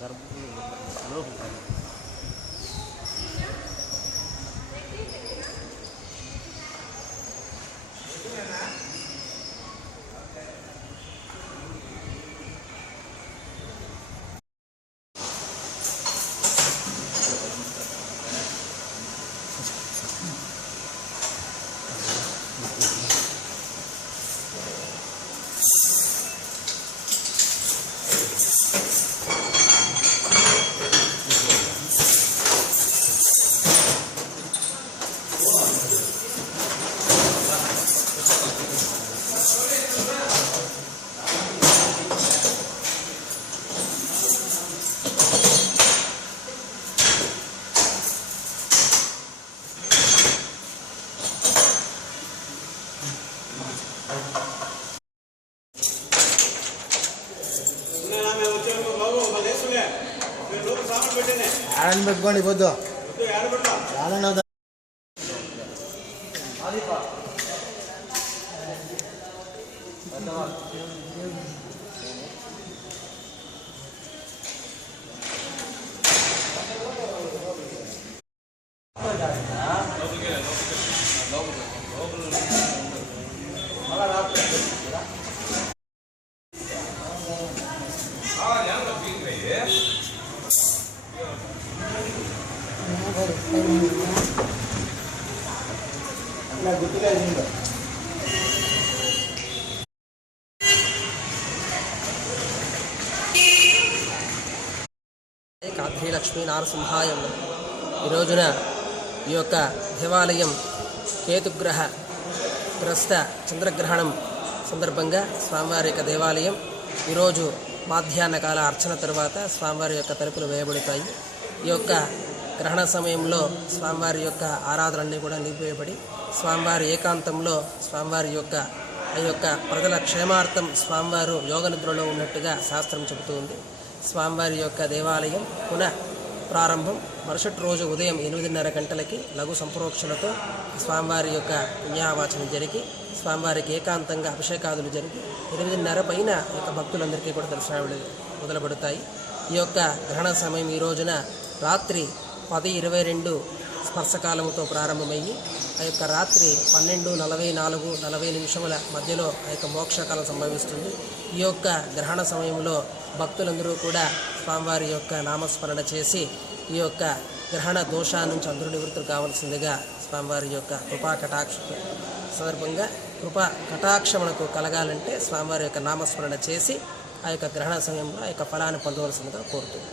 గర్భంలో ఆడని పెట్టుకోండి పొద్దు కాంతి లక్ష్మీ నారసింహాయ ఈ రోజున ఈ యొక్క దేవాలయం కేతుగ్రహ గ్రస్త చంద్రగ్రహణం సందర్భంగా స్వామివారి యొక్క దేవాలయం ఈరోజు మాధ్యాహ్న కాల అర్చన తరువాత స్వామివారి యొక్క తలుపులు వేయబడతాయి. ఈ యొక్క గ్రహణ సమయంలో స్వామివారి యొక్క ఆరాధనలన్నీ కూడా నిలిపివేయబడి స్వామివారి ఏకాంతంలో స్వామివారి యొక్క ఆ యొక్క ప్రజల క్షేమార్థం స్వామివారు యోగ నిద్రలో ఉన్నట్టుగా శాస్త్రం చెబుతుంది. స్వామివారి యొక్క దేవాలయం పునః ప్రారంభం మరుసటి రోజు ఉదయం 8:30 గంటలకి లఘు సంప్రోక్షణతో స్వామివారి యొక్క పుణ్యావాచనం జరిగి స్వామివారికి ఏకాంతంగా అభిషేకాదులు జరిగి 8:30 పైన యొక్క భక్తులందరికీ కూడా దర్శనాలు మొదలుపడతాయి. ఈ యొక్క గ్రహణ సమయం ఈ రోజున రాత్రి 10:22 స్పర్శకాలముతో ప్రారంభమయ్యి ఆ యొక్క రాత్రి 12:44 మధ్యలో ఆ యొక్క మోక్షకాలం సంభవిస్తుంది. ఈ యొక్క గ్రహణ సమయంలో భక్తులందరూ కూడా స్వామివారి యొక్క నామస్మరణ చేసి ఈ యొక్క గ్రహణ దోషాల నుంచి అందరూ నివృత్తులు కావాల్సిందిగా స్వామివారి యొక్క కృపా కటాక్ష సందర్భంగా కృపా కటాక్షమునకు కలగాలంటే స్వామివారి యొక్క నామస్మరణ చేసి ఆ యొక్క గ్రహణ సమయంలో ఆ యొక్క ఫలాన్ని పొందవలసిందిగా కోరుతుంది.